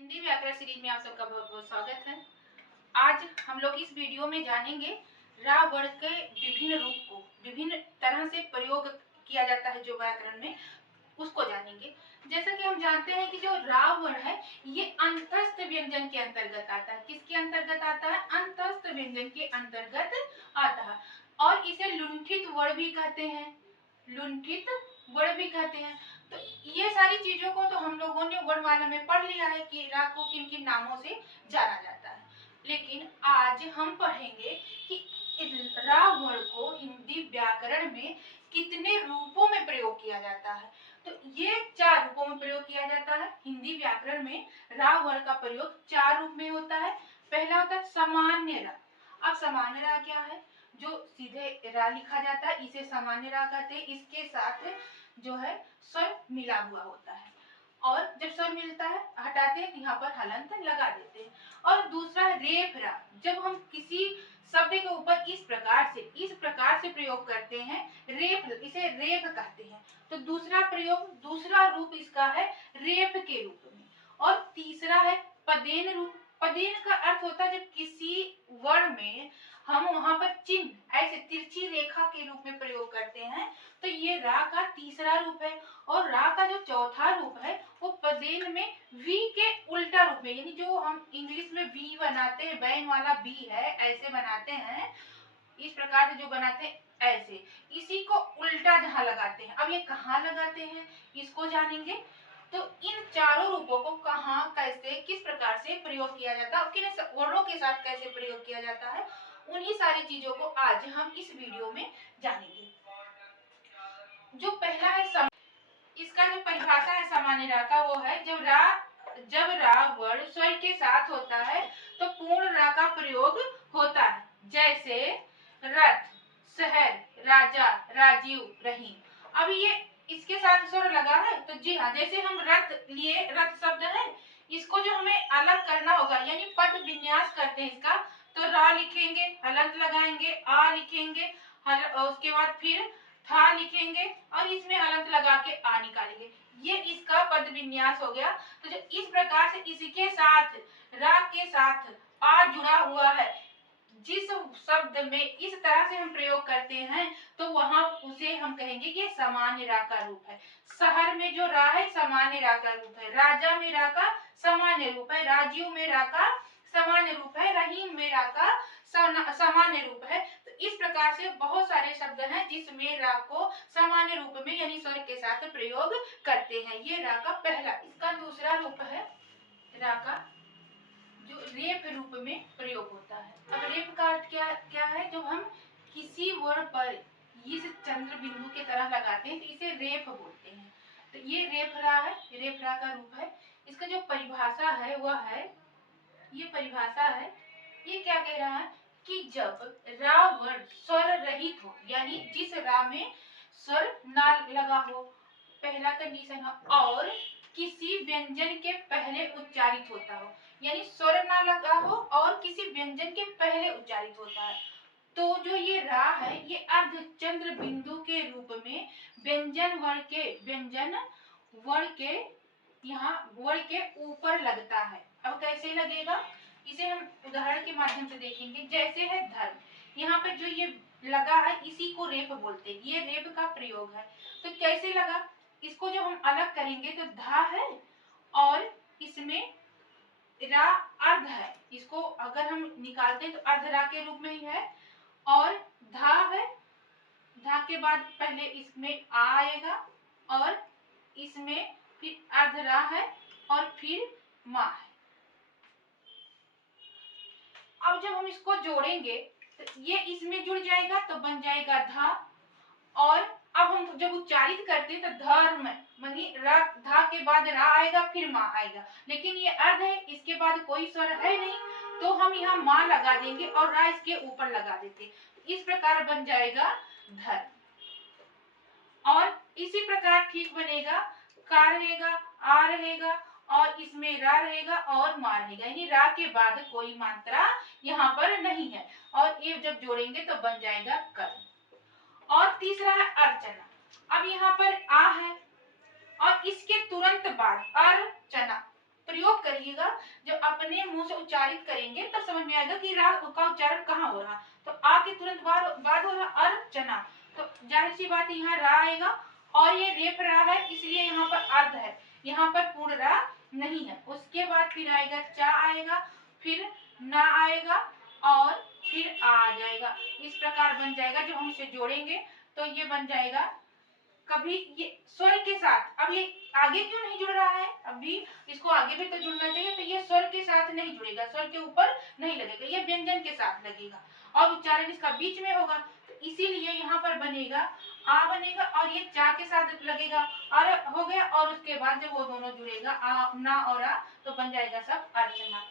हिंदी व्याकरण सीरीज में आप सबका बहुत बहुत स्वागत है। आज हम लोग इस वीडियो में जानेंगे रा वर्ड के विभिन्न रूप को, विभिन्न तरह से प्रयोग किया जाता है जो व्याकरण में, उसको जानेंगे। जैसा कि हम जानते हैं कि जो रा वर्ड है ये अंतस्थ व्यंजन के अंतर्गत आता है। किसके अंतर्गत आता है? अंतस्थ व्यंजन के अंतर्गत आता है और इसे लुंठित वर्ड भी कहते हैं, लुंठित वर्ड भी कहते हैं। तो ये सारी चीजों को तो हम लोगों ने वर्णमाला में पढ़ लिया है कि रा को किन किन नामों से जाना जाता है, लेकिन आज हम पढ़ेंगे कि रा वर्ड को हिंदी व्याकरण में कितने रूपों में प्रयोग किया जाता है। तो ये 4 रूपों में प्रयोग किया जाता है। हिंदी व्याकरण में रा वर्ड का प्रयोग 4 रूप में होता है। पहला होता है सामान्य रा। अब सामान्य रा क्या है? जो सीधे रा लिखा जाता है इसे सामान्य रा कहते हैं। इसके साथ जो है स्वर मिला हुआ होता है और जब स्वर मिलता है हटाते हैं यहाँ पर हलंत लगा देते हैं। और दूसरा रेफ रा। जब हम किसी शब्द के ऊपर इस प्रकार से प्रयोग करते हैं, रेफ, इसे रेफ कहते हैं। तो दूसरा प्रयोग, दूसरा रूप इसका है रेफ के रूप में। और तीसरा है पदेन रूप। पदेन का अर्थ होता है जब किसी वर्ण में हम वहां पर चिन्ह ऐसे तिरछी रेखा के रूप में प्रयोग करते हैं, तो ये रा का तीसरा रूप है। और रा का जो चौथा रूप है वो पदेन में वी के उल्टा रूप में, यानी जो हम इंग्लिश में वी बनाते हैं, बैन वाला वी है, ऐसे बनाते हैं, इस प्रकार से जो बनाते हैं ऐसे, इसी को उल्टा जहां लगाते हैं। अब ये कहाँ लगाते हैं इसको जानेंगे। तो इन चारों रूपों को कहाँ, कैसे, किस प्रकार से प्रयोग किया जाता है और किन वर्णों के साथ कैसे प्रयोग किया जाता है, उन्हीं सारी चीजों को आज हम इस वीडियो में जानेंगे। जो पहला है इसका जो परिभाषा है सामान्य रा का, वो है जब रा वर्ड स्वर के साथ होता है तो पूर्ण रा का प्रयोग होता है। जैसे रथ, शहर, राजा, राजीव, रहीम। अब ये इसके साथ स्वर लगा है तो जी हाँ, जैसे हम रथ लिए, रथ शब्द है, इसको जो हमें अलग करना होगा यानी पद विन्यास करते हैं इसका, तो रा लिखेंगे, हलंत लगाएंगे, आ लिखेंगे, उसके बाद फिर था लिखेंगे और इसमें हलंत लगा के आ निकालेंगे। ये इसका पद विन्यास हो गया। तो जो इस प्रकार से इसके साथ रा के साथ आ जुड़ा हुआ है, जिस शब्द में इस तरह से हम प्रयोग करते हैं तो वहां उसे हम कहेंगे कि सामान्य रा का रूप है। शहर में जो रा है सामान्य रा का रूप है, राजा में रा का सामान्य रूप है, राजीव में रा का सामान्य रूप है, रहीम में रा का सामान्य रूप है। तो इस प्रकार से बहुत सारे शब्द हैं जिसमें रा को सामान्य रूप में यानी स्वर के साथ प्रयोग करते हैं। ये रा का पहला। इसका दूसरा रूप है रा का जो रेफ रूप में प्रयोग होता है। अब रेफ का अर्थ क्या है? जब हम किसी वर्ण पर इस चंद्र बिंदु के तरह लगाते हैं तो इसे रेफ बोलते हैं। तो ये रेफ रा है, रेफ रा का रूप है। इसका जो परिभाषा है वह है, ये परिभाषा है, ये क्या कह रहा है कि जब रा वर्ण स्वर रहित हो, यानी जिस रा में स्वर ना लगा हो, पहला कंडीशन है, और किसी व्यंजन के पहले उच्चारित होता हो, यानी स्वर ना लगा हो और किसी व्यंजन के पहले उच्चारित होता है, तो जो ये रा है ये अर्धचंद्र बिंदु के रूप में व्यंजन वर्ण के यहाँ वर्ण के ऊपर लगता है। अब कैसे लगेगा इसे हम उदाहरण के माध्यम से देखेंगे। जैसे है धर्म, यहाँ पे जो ये लगा है इसी को रेफ बोलते हैं, ये रेफ का प्रयोग है। तो कैसे लगा, इसको जब हम अलग करेंगे तो धा है और इसमें रा अर्ध है, इसको अगर हम निकालते हैं तो अर्ध रा के रूप में ही है, और धा है, धा के बाद पहले इसमें आ आएगा और इसमें फिर अर्ध रा है और फिर मा है। अब जब हम इसको जोड़ेंगे तो ये इसमें जुड़ जाएगा तो बन जाएगा धा, और अब हम जब उच्चारित करते हैं तो धर्म, धा के बाद रा आएगा फिर मा आएगा, लेकिन ये अर्ध है, इसके बाद कोई स्वर है नहीं, तो हम यहाँ मा लगा देंगे और रा इसके ऊपर लगा देते, इस प्रकार बन जाएगा धर्म। और इसी प्रकार ठीक बनेगा, का रहेगा, आ रहेगा और इसमें रा रहेगा और मा रहेगा, यानी रा के बाद कोई मात्रा यहाँ पर नहीं है, और ये जब जोड़ेंगे तो बन जाएगा कर्म। और तीसरा है अर्चना। अब यहाँ पर आ है और इसके तुरंत बाद अर्चना प्रयोग करेंगे रहिएगा, जब अपने मुंह से उच्चारित करेंगे तब समझ में आएगा कि रा का उच्चारण कहाँ हो रहा। तो आ के तुरंत बाद हो रहा अर्चना, तो जाहिर सी बात यहाँ रा आएगा, और ये रेफ रा है इसलिए यहाँ पर अर्ध है, यहाँ पर पूर्ण रा नहीं है। उसके बाद फिर आएगा चा आएगा, फिर ना आएगा और फिर आ जाएगा। इस प्रकार बन जाएगा। जब हम इसे जोड़ेंगे तो ये बन जाएगा कभी ये स्वर के साथ। अब ये आगे क्यों नहीं जुड़ रहा है, अभी इसको आगे भी तो जुड़ना चाहिए, तो ये स्वर के साथ नहीं जुड़ेगा, स्वर के ऊपर नहीं लगेगा, ये व्यंजन के साथ लगेगा और उच्चारण इसका बीच में होगा। तो इसीलिए यहाँ पर बनेगा आ बनेगा और ये चा के साथ लगेगा और हो गया, और उसके बाद जब वो दोनों जुड़ेगा आ ना और आ तो बन जाएगा सब अर्चना।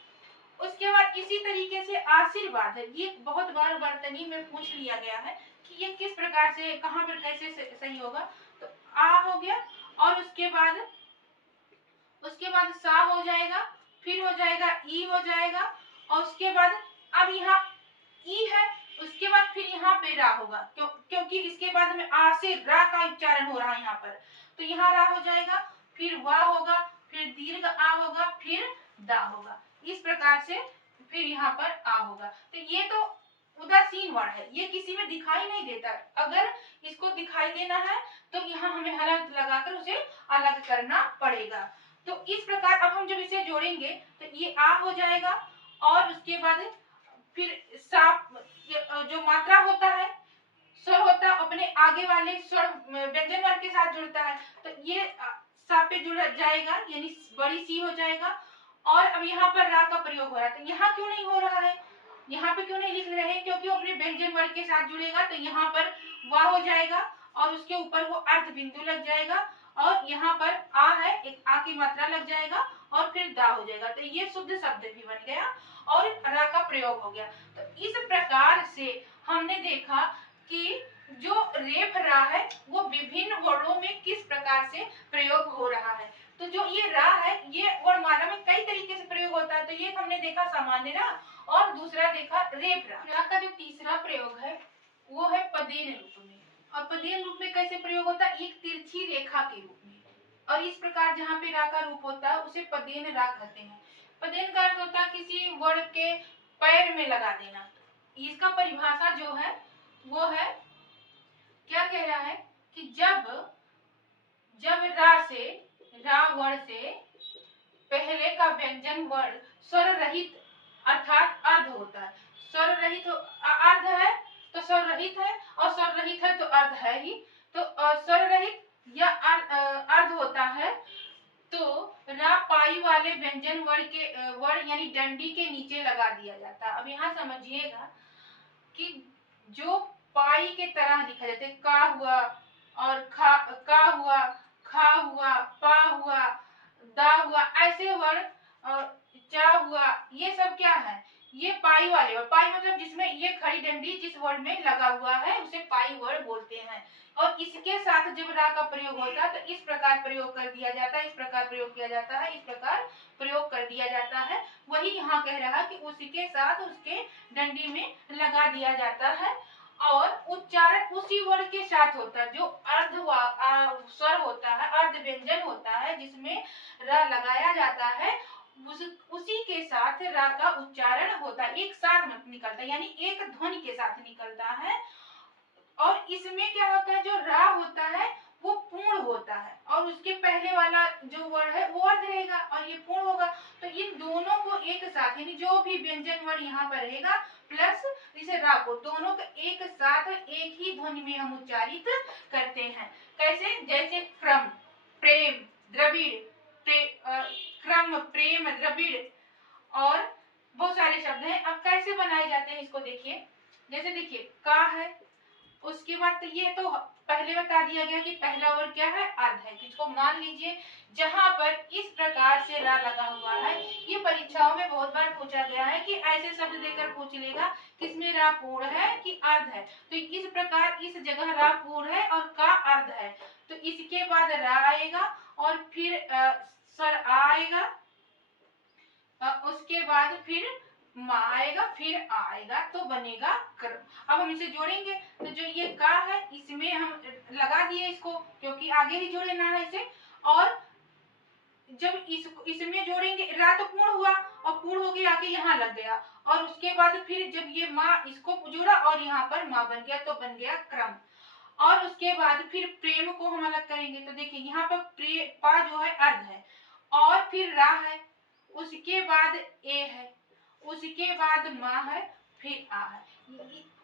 उसके बाद इसी तरीके से आशीर्वाद है। ये बहुत बार वर्तनी में पूछ लिया गया है कि ये किस प्रकार से कहाँ पर कैसे सही होगा। तो आ हो गया और उसके बाद सा हो जाएगा, फिर हो जाएगा ई हो जाएगा, और उसके बाद अब यहाँ ई है, उसके बाद फिर यहाँ पे रा होगा, क्योंकि इसके बाद में आ से रा का उच्चारण हो रहा है यहाँ पर, तो यहाँ रा हो जाएगा, फिर वा होगा, फिर दीर्घ आ होगा, फिर दा होगा। इस प्रकार से फिर यहाँ पर आ होगा। तो ये तो उदासीन वर्ण है, ये किसी में दिखाई नहीं देता। अगर इसको दिखाई देना है तो यहाँ हमें हलंत लगाकर उसे अलग करना पड़ेगा। तो इस प्रकार अब हम जब इसे जोड़ेंगे तो ये आ हो जाएगा, और उसके बाद फिर सा जो मात्रा होता है, स्वर होता है, अपने आगे वाले स्वर व्यंजन वर्ग के साथ जुड़ता है, तो ये सा पे जुड़ जाएगा, यानी बड़ी सी हो जाएगा। और अब यहाँ पर रा का प्रयोग हो रहा है, तो यहाँ क्यों नहीं हो रहा है, यहाँ पे क्यों नहीं लिख रहे हैं, क्योंकि वो अपने व्यंजन वर्ग के साथ जुड़ेगा, तो यहाँ पर वा हो जाएगा और उसके ऊपर वो अर्ध बिंदु लग जाएगा, और यहाँ पर आ है, एक आ की मात्रा लग जाएगा और फिर दा हो जाएगा। तो ये शुद्ध शब्द भी बन गया और रा का प्रयोग हो गया। तो इस प्रकार से हमने देखा कि जो रेफ रा है वो विभिन्न वर्णों में किस प्रकार से प्रयोग हो रहा है। तो जो ये रा है ये वर्णमाला में कई तरीके से प्रयोग होता है। तो ये हमने देखा सामान्य रा, और दूसरा देखा रेफ रा। रा का जो तीसरा प्रयोग है वो है पदेन रूप में। और पदेन रूप में कैसे प्रयोग होता है, एक तिरछी रेखा के रूप में, और इस प्रकार जहाँ पे रा का रूप होता है उसे पदेन रा कहते हैं। पदेन का अर्थ होता है किसी वर्ण के पैर में लगा देना। इसका परिभाषा जो है वो है, क्या कह रहा है कि जब रा वर्ण से पहले का व्यंजन वर्ण स्वर रहित अर्थात अर्ध होता है। स्वर रहित अर्ध है तो स्वर रहित है, और स्वर रहित है तो अर्ध है ही। तो स्वर रहित या अर्ध होता है तो रा पाई वाले व्यंजन वर्ण यानी डंडी के नीचे लगा दिया जाता है। अब यहाँ समझिएगा कि जो पाई के तरह लिखा जाता है, का हुआ और का हुआ, खा हुआ, पा हुआ, दा हुआ, ऐसे वर्ण, और चा हुआ, ये सब क्या है, ये पाई वाले वर्ण। पाई मतलब जिसमें ये खड़ी डंडी जिस वर्ण में लगा हुआ है उसे पाई वर्ण बोलते हैं। और इसके साथ जब रा का प्रयोग होता है तो इस प्रकार प्रयोग कर दिया जाता है, इस प्रकार प्रयोग किया जाता है, इस प्रकार प्रयोग कर दिया जाता है। वही यहाँ कह रहा है कि उसी के साथ उसके डंडी में लगा दिया जाता है, और उच्चारण उसी वर्ण के साथ होता है जो अर्ध स्वर होता है, अर्ध व्यंजन होता है जिसमें रा लगाया जाता है, उसी के साथ रा का उच्चारण होता है, एक साथ निकलता है, यानी एक ध्वनि के साथ निकलता है। और इसमें क्या होता है, जो रा होता है वो पूर्ण होता है, और उसके पहले वाला जो वर्ण है वो अर्ध रहेगा और ये पूर्ण होगा। तो इन दोनों को एक साथ, यानी जो भी व्यंजन वर्ण यहाँ पर रहेगा प्लस इसे रा को, दोनों को एक साथ एक ही ध्वनि में हम उच्चारित करते हैं। कैसे, जैसे क्रम, प्रेम, द्रविड़, क्रम, प्रेम, द्रविड़, और बहुत सारे शब्द हैं। अब कैसे बनाए जाते हैं इसको देखिए। जैसे देखिए का है, उसके बाद तो ये तो पहले बता दिया गया कि पहला वर्ग क्या है, अर्ध है। इसको मान लीजिए जहां पर इस प्रकार से रा लगा हुआ है, ये परीक्षाओं में बहुत बार पूछा गया है कि ऐसे शब्द देकर पूछ लेगा किसमें रा पूर्ण है कि अर्ध है। तो इस प्रकार इस जगह रा पूर्ण है और का अर्ध है, तो इसके बाद रा आएगा और फिर स्वर आएगा, उसके बाद फिर मा आएगा, फिर आएगा, तो बनेगा क्रम। अब हम इसे जोड़ेंगे तो जो ये का है इसमें हम लगा दिए इसको, क्योंकि आगे ही जोड़ना है इसे, और जब इसमें जोड़ेंगे रा तो पूर्ण हुआ और पूर्ण होके आके यहाँ लग गया, और उसके बाद फिर जब ये माँ इसको जोड़ा और यहाँ पर माँ बन गया तो बन गया क्रम। और उसके बाद फिर प्रेम को हम अलग करेंगे तो देखिए यहाँ पर पा जो है अर्ध है, और फिर रा है, उसके बाद ए है, उसके बाद माँ है, फिर आ है।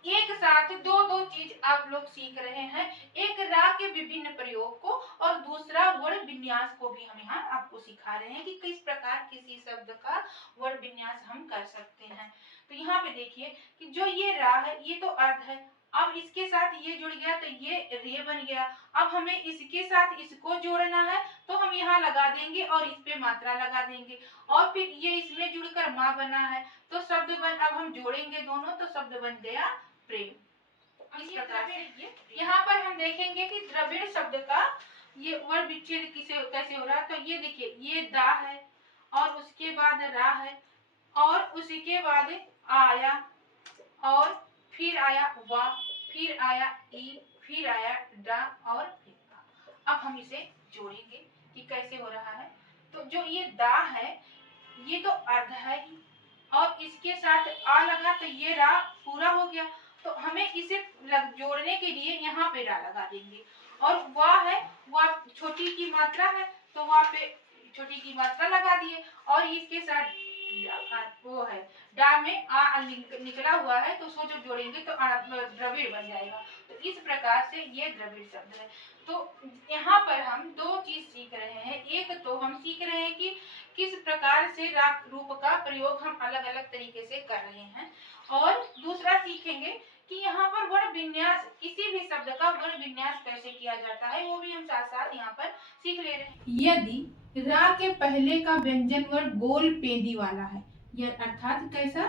एक साथ दो दो चीज आप लोग सीख रहे हैं, एक रा के विभिन्न प्रयोग को और दूसरा वर्ण विन्यास को भी हम यहाँ आपको सिखा रहे हैं कि किस प्रकार किसी शब्द का वर्ण विन्यास हम कर सकते हैं। तो यहाँ पे देखिए कि जो ये रा है ये तो अर्ध है, अब इसके साथ ये जुड़ गया तो ये रे बन गया। अब हमें इसके साथ इसको जोड़ना है तो हम यहाँ लगा देंगे और इस पे मात्रा लगा देंगे, और फिर ये इसमें जुड़कर माँ बना है तो शब्द बन, अब हम जोड़ेंगे दोनों तो शब्द बन गया प्रेम। इस प्रकार से यहाँ पर हम देखेंगे कि द्रविड़ शब्द का ये वर्ण विच्छेद कैसे हो रहा है। तो ये देखिए ये दा है और उसके बाद रा है और उसके बाद आया और फिर आया वा, फिर आया ई, फिर आया डा और फिर का। अब हम इसे जोड़ेंगे कि कैसे हो रहा है। तो जो ये दा है ये तो अर्ध है ही, और इसके साथ आ लगा तो ये रा पूरा हो गया, तो हमें इसे जोड़ने के लिए यहाँ पे रा लगा देंगे। और वाह है, वाह छोटी की मात्रा है तो वहाँ पे छोटी की मात्रा लगा दिए, और इसके साथ वो है डा में आ निकला हुआ है तो उसको जब जोड़ेंगे तो द्रविड़ बन जाएगा। तो इस प्रकार से ये द्रविड़ शब्द है। तो यहाँ पर हम दो चीज सीख रहे हैं, एक तो हम सीख रहे हैं कि किस प्रकार से रूप का प्रयोग हम अलग अलग तरीके से कर रहे हैं, और दूसरा सीखेंगे कि यहाँ पर वर्ण विन्यास, किसी भी शब्द का वर्ण विन्यास कैसे किया जाता है वो भी हम साथ साथ यहाँ पर सीख ले रहे हैं। यदि रा के पहले का व्यंजन वर्ण गोल पेंदी वाला है, यह अर्थात कैसा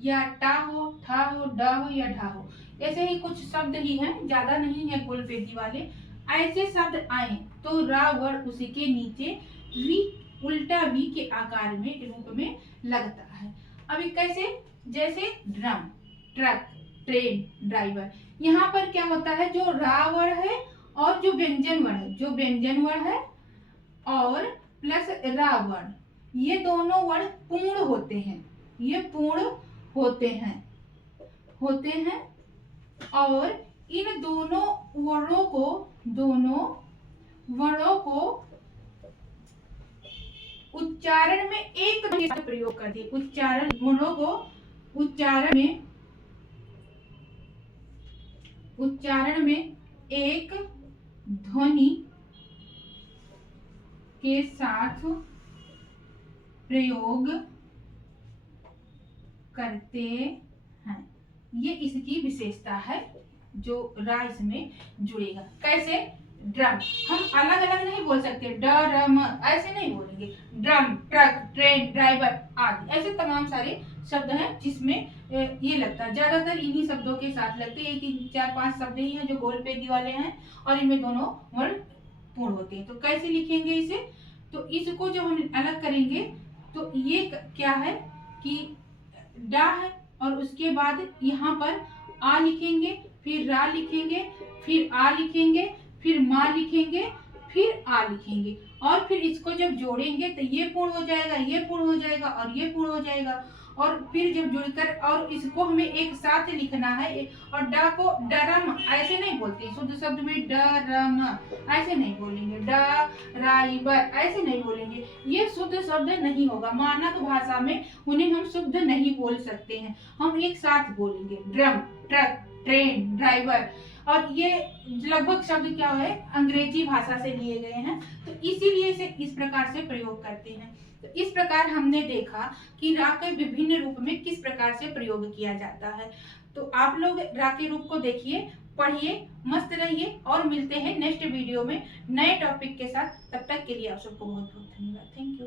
या टा हो, ठा हो, डा हो या ढा हो, ऐसे ही कुछ शब्द ही हैं, ज्यादा नहीं है गोल पेंदी वाले, ऐसे शब्द आए तो रा वर्ण उसी के नीचे वी, उल्टा वी के आकार में रूप में लगता है। अभी कैसे, जैसे ड्रम, ट्रक, ट्रेन, ड्राइवर। यहाँ पर क्या होता है, जो रा वर्ण है और जो व्यंजन वर्ण है, जो व्यंजन वर्ण है और प्लस रा वर्ण, ये दोनों वर्ण पूर्ण होते हैं, ये पूर्ण होते हैं और इन दोनों वर्णों को उच्चारण में एक प्रयोग कर दिए, उच्चारण वर्णों को उच्चारण में एक ध्वनि के साथ प्रयोग करते हैं। ये इसकी विशेषता है जो रा इसमें जुड़ेगा। कैसे, ड्रम, हम अलग अलग नहीं बोल सकते, ड्रम ऐसे नहीं बोलेंगे, ड्रम, ट्रक, ट्रेन, ड्राइवर आदि, ऐसे तमाम सारे शब्द हैं जिसमें ये लगता है, ज्यादातर इन्हीं शब्दों के साथ लगते हैं। 3, 4, 5 शब्द ही हैं जो गोल पेंदी वाले हैं और इनमें दोनों वर्ण पूर्ण होते हैं। तो कैसे लिखेंगे इसे, तो इसको जब हम अलग करेंगे तो ये क्या है कि डा है और उसके बाद यहाँ पर आ लिखेंगे, फिर रा लिखेंगे, फिर आ लिखेंगे, फिर माँ लिखेंगे, फिर आ लिखेंगे, और फिर इसको जब जोड़ेंगे तो ये पूर्ण हो जाएगा, ये पूर्ण हो जाएगा और ये पूर्ण हो जाएगा, और फिर जब जुड़कर और इसको हमें एक साथ लिखना है। और डा को डरम ऐसे नहीं बोलते, शुद्ध शब्द में डरम ऐसे नहीं बोलेंगे, ड्राइवर ऐसे नहीं बोलेंगे, ये शुद्ध शब्द नहीं होगा। मानक भाषा में उन्हें हम शुद्ध नहीं बोल सकते हैं, हम एक साथ बोलेंगे, ड्रम, ट्रक, ट्रेन, ड्राइवर। और ये लगभग शब्द क्या है, अंग्रेजी भाषा से लिए गए हैं, तो इसीलिए इसे इस प्रकार से प्रयोग करते हैं। तो इस प्रकार हमने देखा कि रा के विभिन्न रूप में किस प्रकार से प्रयोग किया जाता है। तो आप लोग रा के रूप को देखिए, पढ़िए, मस्त रहिए, और मिलते हैं नेक्स्ट वीडियो में नए टॉपिक के साथ। तब तक के लिए आप सबको बहुत बहुत धन्यवाद। Thank you.